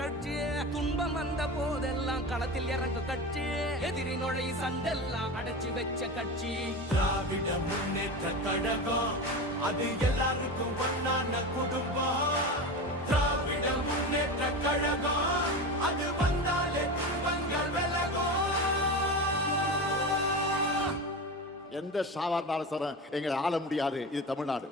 கட்சி. துன்பம் வந்த போதெல்லாம் களத்தில் இறங்க கட்சி. எதிரி நுழை சண்டெல்லாம் அடைச்சி வச்ச கட்சி. திராவிட முன்னேற்ற கழகம் அது எல்லாருக்கும் ஒன்னான குடும்பம். திராவிட முன்னேற்ற கழகம் அது வந்தாலே துன்பங்கள் விலகும். எந்த சாவார்ந்தாலும் எங்களை ஆள முடியாது. இது தமிழ்நாடு.